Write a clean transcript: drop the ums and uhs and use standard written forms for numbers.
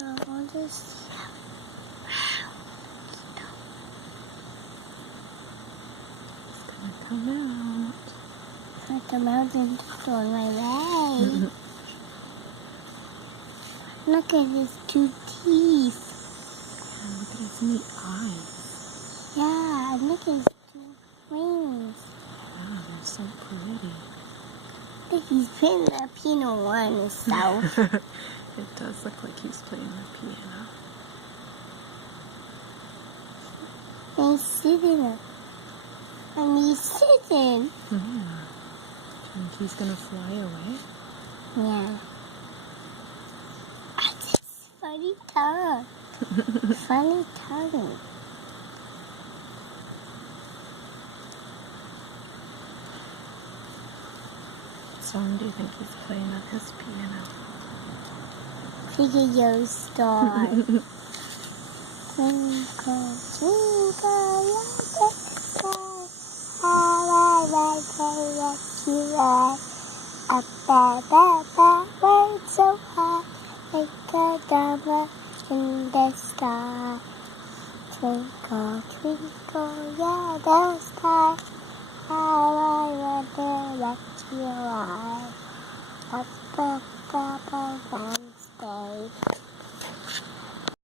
Now I'll just Come out. let the mountain on my leg. Look at his 2 teeth. And look at his neat eyes. Yeah, and look at his 2 wings. Wow, they're so pretty. I think he's putting the piano on himself. It does look like he's playing the piano. And he's sitting there. And he's sitting. Yeah. Think he's gonna fly away? Yeah. That's his funny tongue. Funny tongue. What song do you think he's playing on his piano? Pick a yellow star. Twinkle, twinkle, little star, how I like what you are. Up above, way so high, like a diamond in the sky. Twinkle, twinkle, little star, how I wonder what you are. Up above.